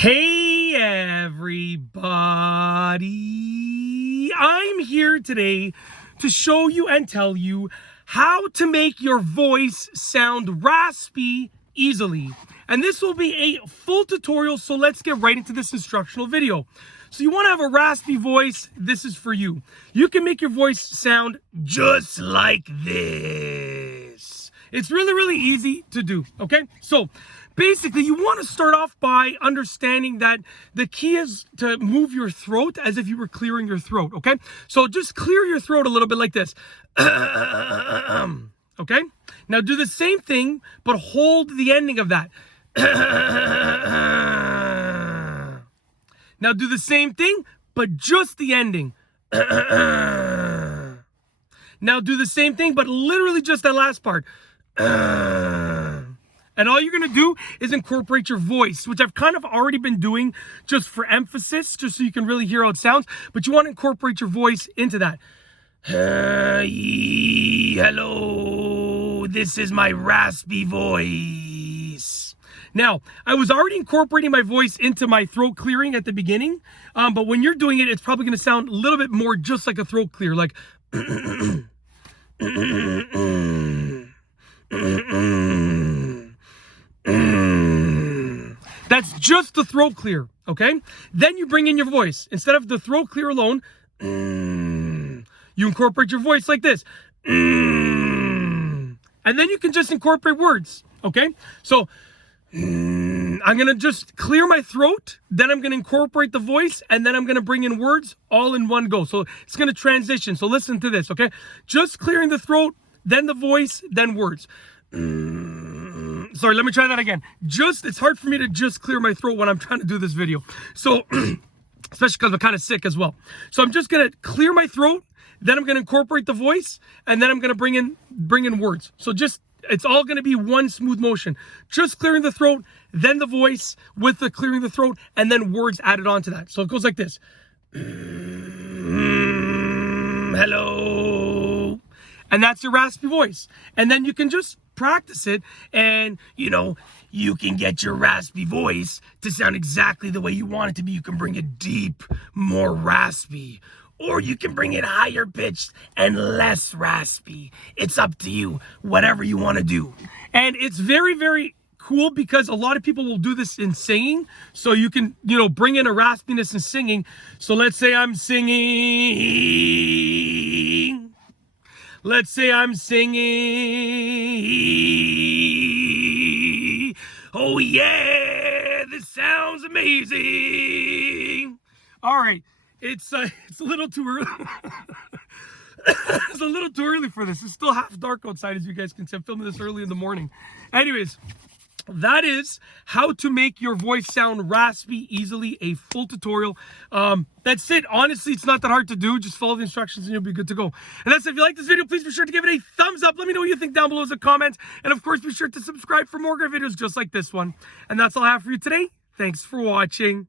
Hey everybody, I'm here today to show you and tell you how to make your voice sound raspy easily. And this will be a full tutorial, so let's get right into this instructional video. So you want to have a raspy voice, this is for you. You can make your voice sound just like this. It's really easy to do, okay? So basically, you want to start off by understanding that the key is to move your throat as if you were clearing your throat, okay? So just clear your throat a little bit like this. Okay? Now do the same thing, but hold the ending of that. Now do the same thing, but just the ending. Now do the same thing, but literally just that last part. And all you're going to do is incorporate your voice, which I've kind of already been doing just for emphasis, just so you can really hear how it sounds. But you want to incorporate your voice into that. Hello, this is my raspy voice. Now, I was already incorporating my voice into my throat clearing at the beginning. But when you're doing it, it's probably going to sound a little bit more just like a throat clear, like... That's just the throat clear, okay? Then you bring in your voice. Instead of the throat clear alone, you incorporate your voice like this. And then you can just incorporate words, okay? So, I'm going to just clear my throat, then I'm going to incorporate the voice, and then I'm going to bring in words all in one go. So it's going to transition. So listen to this, okay? Just clearing the throat, then the voice, then words. Sorry, let me try that again. It's hard for me to just clear my throat when I'm trying to do this video. So, especially because I'm kind of sick as well. So I'm just going to clear my throat, then I'm going to incorporate the voice, and then I'm going to bring in words. So it's all going to be one smooth motion. Just clearing the throat, then the voice with the clearing the throat, and then words added onto that. So it goes like this. Hello. And that's your raspy voice. And then you can just practice it, and you can get your raspy voice to sound exactly the way you want it to be. You can bring it deep, more raspy, or you can bring it higher pitched and less raspy. It's up to you, whatever you want to do. And it's very cool because a lot of people will do this in singing. So you can, bring in a raspiness in singing. So let's say I'm singing. Let's say I'm singing. Oh yeah, this sounds amazing. All right, it's a little too early. It's a little too early for this. It's still half dark outside, as you guys can see. I'm filming this early in the morning. Anyways, that is how to make your voice sound raspy easily, a full tutorial. That's it. Honestly, it's not that hard to do. Just follow the instructions and you'll be good to go. And that's it. If you like this video, please be sure to give it a thumbs up. Let me know what you think down below as a comment. And of course, be sure to subscribe for more great videos just like this one. And that's all I have for you today. Thanks for watching.